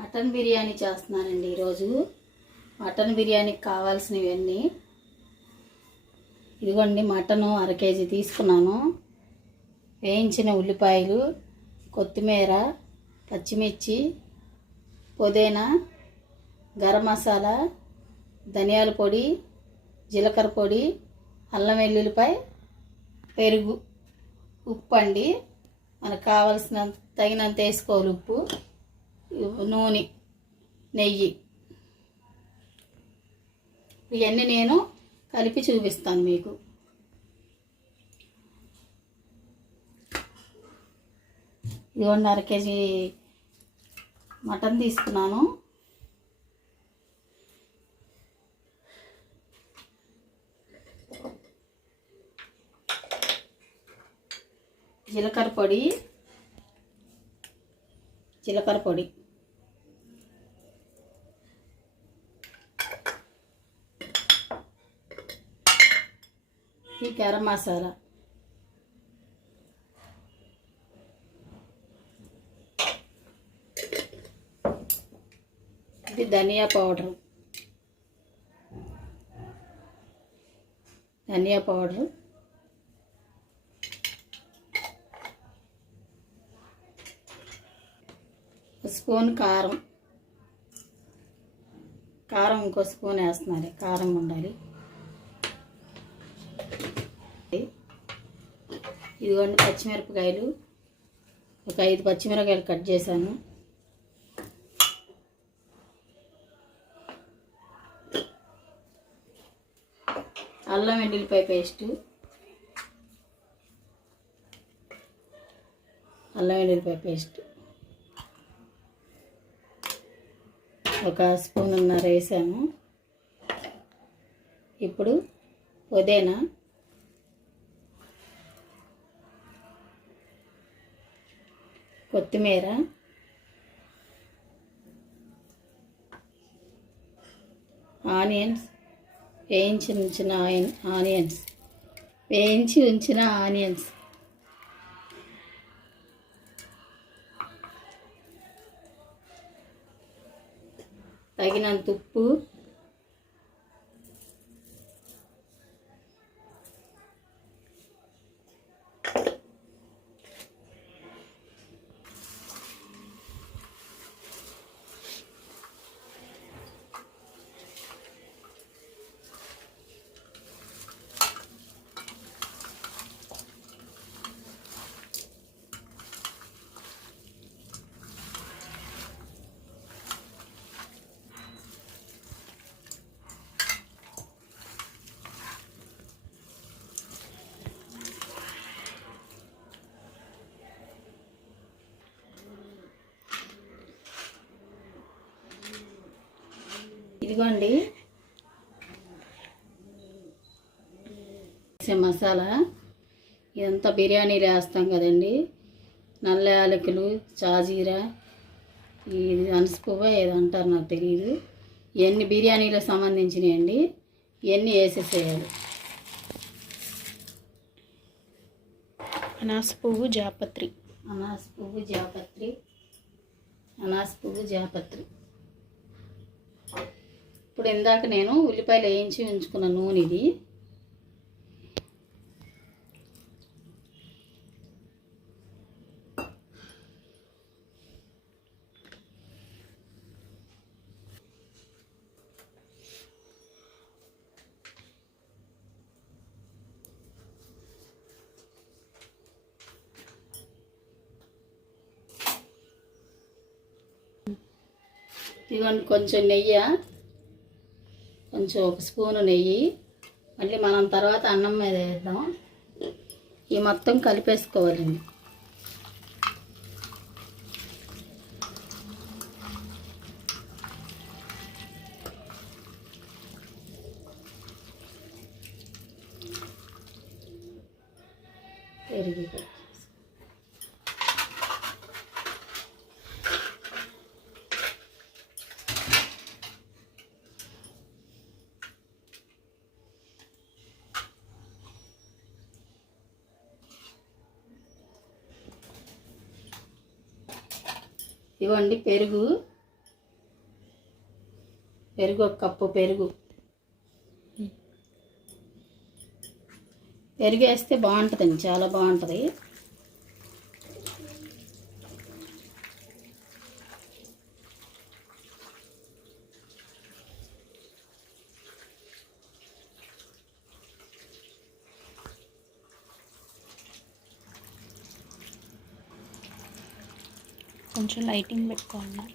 Mutton biryani చేస్తున్నానండి ఈరోజు. Mutton బిర్యానీకి కావాల్సినవన్నీ. ఇదిగోండి మటను అర కేజీ తీసుకున్నాను. వేయించిన ఉల్లిపాయలు కొత్తిమీర పచ్చిమిర్చి పుదీనా గరం మసాలా ధనియాల పొడి జీలకర్ర పొడి అల్లం వెల్లుల్లిపాయ పెరుగు ఉప్పు అండి. మనకు కావలసిన తగినంత వేసుకోవాలి ఉప్పు. నూనె నెయ్యి. ఇవన్నీ నేను కలిపి చూపిస్తాను మీకు. ఇదిగోండి కేజీ మటన్ తీసుకున్నాను. జీలకర్ర పొడి జీలకర్ర పొడి ఈ గరం మసాలా. ఇది ధనియా పౌడర్. ధనియా పౌడర్. స్పూన్ కారం. కారం ఇంకో స్పూన్ వేస్తున్నారు కారం ఉండాలి. ఇదిగోండి పచ్చిమిరపకాయలు. ఒక ఐదు పచ్చిమిరపకాయలు కట్ చేశాను. అల్లం వెల్లుల్లిపాయ పేస్టు. అల్లం వెల్లుల్లిపాయ పేస్ట్. ఒక స్పూన్ ఉన్నర వేసాము ఇప్పుడు పుదీనా. కొత్తిమీర. ఆనియన్స్. వేయించి ఉంచిన ఆనియన్స్. వేయించి ఉంచిన ఆనియన్స్. తగినంత ఉప్పు. ఇదిగోండి. మసాలా. ఇదంతా బిర్యానీలో వేస్తాం కదండి. నల్ల యాలకులు చాజీరా ఇది అనసపువ్వ ఏదో అంటారు నాకు తెలియదు ఇవన్నీ బిర్యానీలో సంబంధించినవి ఇవన్నీ వేసేసేయాలి. అనాస పువ్వు జాపత్రి. అనాస పువ్వు జాపత్రి. అనాస పువ్వు జాపత్రి. ఇప్పుడు ఇందాక నేను ఉల్లిపాయలు వేయించి ఉంచుకున్న నూనె ఇది ఇదిగోండి కొంచెం నెయ్యి. కొంచెం ఒక స్పూను నెయ్యి మళ్ళీ మనం తర్వాత అన్నం మీద వేద్దాం. ఈ మొత్తం కలిపేసుకోవాలండి. పెరుగు ఇవ్వండి పెరుగు. పెరుగు ఒక కప్పు పెరుగు. పెరుగు వేస్తే బాగుంటుందండి చాలా బాగుంటుంది. కొంచెం లైటింగ్ పెట్టుకోవాలి?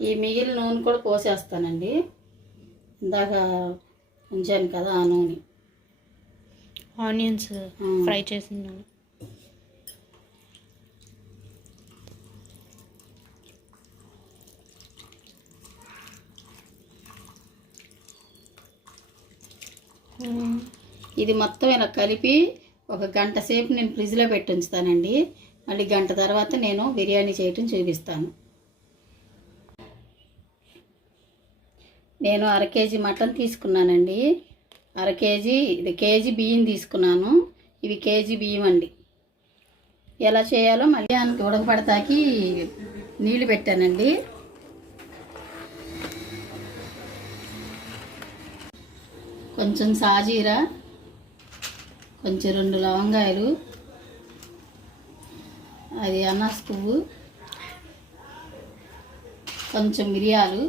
ఈ మిగిలిన నూనె కూడా పోసేస్తానండి. ఇందాక ఉంచాను కదా ఆ నూనె. ఆనియన్స్. ఫ్రై చేసిందాను ఇది మొత్తం ఇలా కలిపి ఒక గంట సేపు నేను ఫ్రిడ్జ్లో పెట్టి ఉంచుతానండి. మళ్ళీ గంట తర్వాత నేను బిర్యానీ చేయటం చూపిస్తాను. నేను అర కేజీ మటన్ తీసుకున్నానండి. అర కేజీ ఇది కేజీ బియ్యం తీసుకున్నాను. ఇవి కేజీ బియ్యం అండి. ఎలా చేయాలో మళ్ళీ ఉడకపడతాకి నీళ్ళు పెట్టానండి. కొంచెం సాజీరా కొంచెం రెండు లవంగాయలు అది అనాస్ పువ్వు కొంచెం మిరియాలు.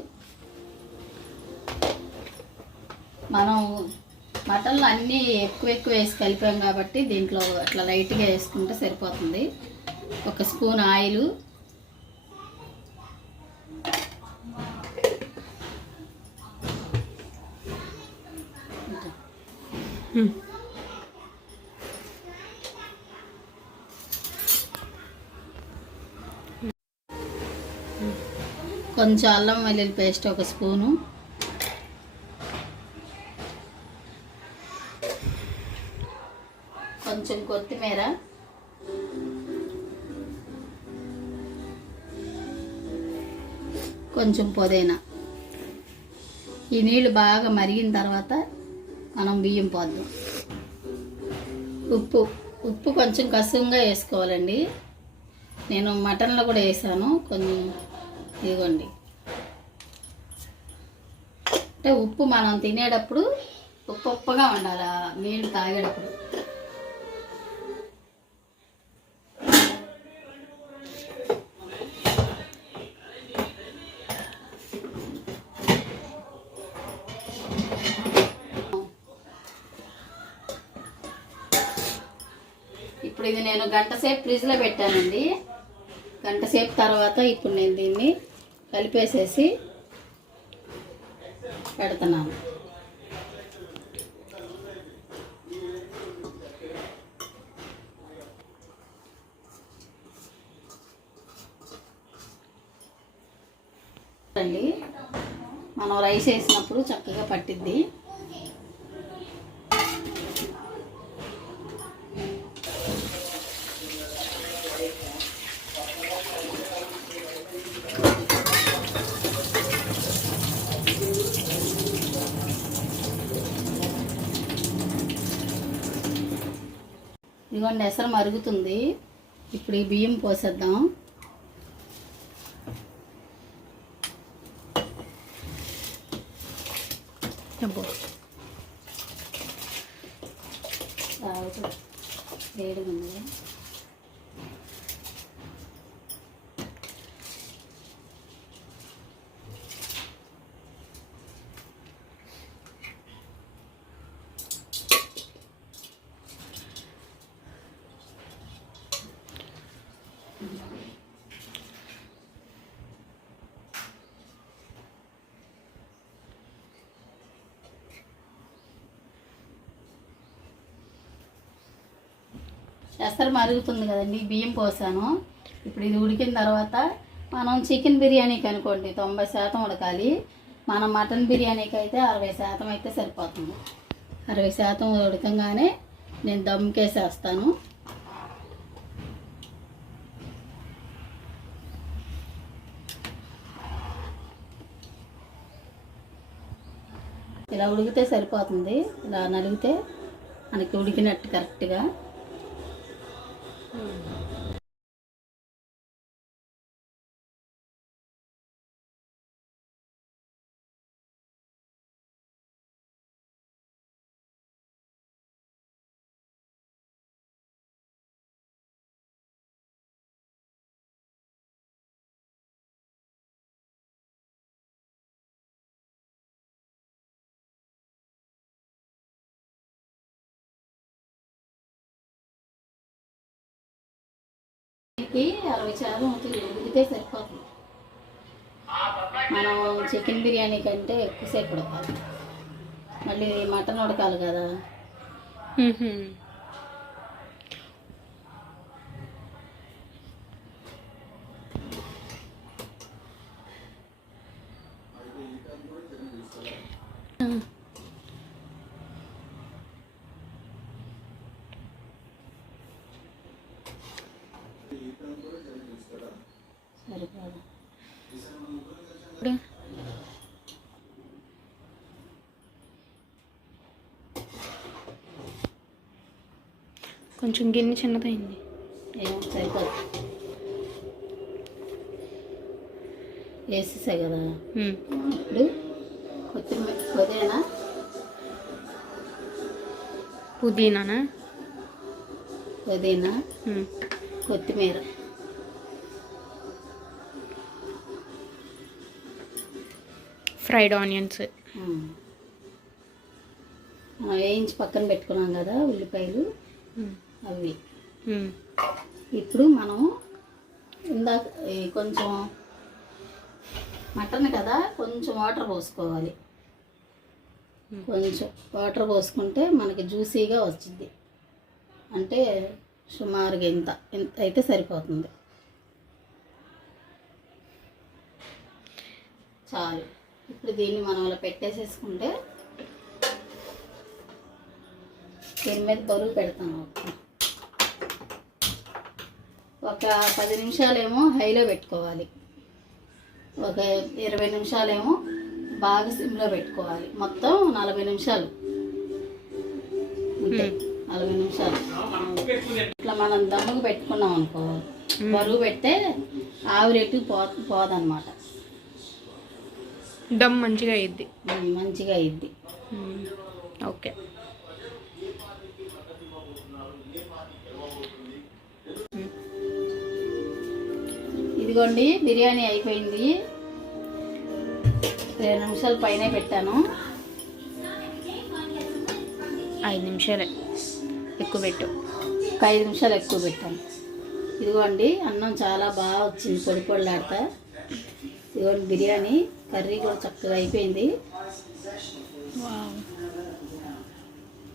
మనం మటన్లు అన్నీ ఎక్కువ ఎక్కువ వేసి కలిపాం కాబట్టి దీంట్లో అట్లా లైట్గా వేసుకుంటే సరిపోతుంది. ఒక స్పూన్ ఆయిల్ కొంచెం అల్లం వెల్లుల్లి పేస్ట్ ఒక స్పూను. కొంచెం కొత్తిమీర. కొంచెం పుదీనా. ఈ నీళ్ళు బాగా మరిగిన తర్వాత మనం బియ్యం పోద్దాం. ఉప్పు ఉప్పు కొంచెం కసుంగా వేసుకోవాలండి. నేను మటన్లో కూడా వేసాను. కొంచెం ఇదిగోండి. అంటే ఉప్పు మనం తినేటప్పుడు ఉప్పు ఉప్పుగా ఉండాలి నీళ్ళు తాగేటప్పుడు. ఇప్పుడు ఇది నేను గంట సేపు ఫ్రిడ్జ్లో పెట్టానండి. గంట సేపు తర్వాత ఇప్పుడు నేను దీన్ని కలిపేసేసి పెడుతున్నాను. మనం రైస్ వేసినప్పుడు చక్కగా పట్టిద్ది. ఇదిగోండి ఎసరు మరుగుతుంది. ఇప్పుడు ఈ బియ్యం పోసేద్దాం. వేడిగా ఉంది ఎసరు మరుగుతుంది కదండి బియ్యం పోసాను. ఇప్పుడు ఇది ఉడికిన తర్వాత మనం చికెన్ బిర్యానీకి అనుకోండి తొంభై శాతం ఉడకాలి. మనం మటన్ బిర్యానీకి అయితే అరవై శాతం అయితే సరిపోతుంది. అరవై శాతం ఉడకంగానే నేను దమ్కేసేస్తాను ఇలా ఉడికితే సరిపోతుంది. ఇలా నలిగితే మనకి ఉడికినట్టు కరెక్ట్గా. ఇది అరవై శాతం అవుతుంది ఉడికితే సరిపోతుంది. మనం చికెన్ బిర్యానీ కంటే ఎక్కువసేపు ఉడకాలి. మళ్ళీ మటన్ ఉడకాలి కదా సరిపోదు ఇప్పుడు కొంచెం గిన్నె చిన్నదైంది. వేసేసా కదా. ఇప్పుడు కొత్తిమీర పుదీనా. పుదీనానా? పుదీనా. మ్మ్. కొత్తిమీర. Fried onions. వేయించి పక్కన పెట్టుకున్నాం కదా ఉల్లిపాయలు. అవి. ఇప్పుడు మనం ఇందాక కొంచెం మటన్ కదా కొంచెం వాటర్ పోసుకోవాలి. కొంచెం వాటర్ పోసుకుంటే మనకి జ్యూసీగా వచ్చింది అంటే సుమారుగా ఇంత ఇంత అయితే సరిపోతుంది. చాలు. ఇప్పుడు దీన్ని మనం అలా పెట్టేసేసుకుంటే దీని మీద బరువు పెడతాను ఒక పది నిమిషాలేమో హైలో పెట్టుకోవాలి. ఒక ఇరవై నిమిషాలేమో బాగా సిమ్లో పెట్టుకోవాలి. మొత్తం నలభై నిమిషాలు. అంతే. నలభై నిమిషాలు. ఇట్లా మనం దమ్ముకు పెట్టుకున్నాం అనుకో బరువు పెడితే ఆవిరెట్టు పో పోదన్నమాట దమ్ మంచిగా అయ్యిద్ది మంచిగా మ్మ్. ఓకే. ఇదిగోండి బిర్యానీ అయిపోయింది. రెండు నిమిషాలు పైన పెట్టాను. ఐదు నిమిషాలే ఎక్కువ పెట్టు. ఒక ఐదు నిమిషాలు ఎక్కువ పెట్టాను. ఇదిగోండి అన్నం చాలా బాగా వచ్చింది పొడి పొడిలాడతా. ఇదిగోండి బిర్యానీ కర్రీ కూడా చక్కగా అయిపోయింది.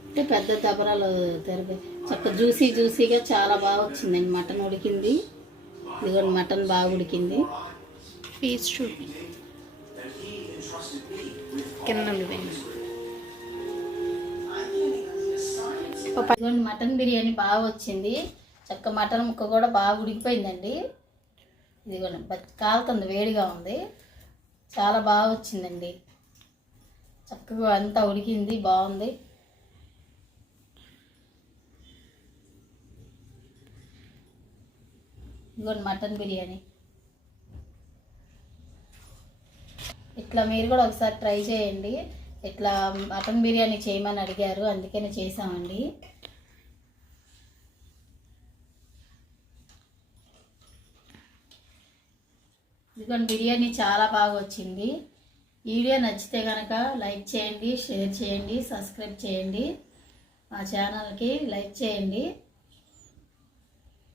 అంటే పెద్ద దబరాలు తెరపి చక్క జ్యూసీ జ్యూసీగా చాలా బాగా వచ్చిందండి మటన్ ఉడికింది. ఇదిగోండి మటన్ బాగా ఉడికింది. పీస్ చూపి కింద ఇదిగోండి మటన్ బిర్యానీ బాగా వచ్చింది. చక్క మటన్ ముక్క కూడా బాగా ఉడికిపోయిందండి. ఇదిగోండి కాలుతుంది వేడిగా ఉంది. చాలా బాగా వచ్చిందండి. చక్కగా అంతా ఉడికింది బాగుంది. ఇదిగోండి మటన్ బిర్యానీ. ఇట్లా మీరు కూడా ఒకసారి ట్రై చేయండి. ఇట్లా మటన్ బిర్యానీ చేయమని అడిగారు అందుకనే చేసామండి. ఇదిగోండి బిర్యానీ చాలా బాగా వచ్చింది. వీడియో నచ్చితే కనుక లైక్ చేయండి షేర్ చేయండి సబ్స్క్రైబ్ చేయండి. మా ఛానల్కి లైక్ చేయండి.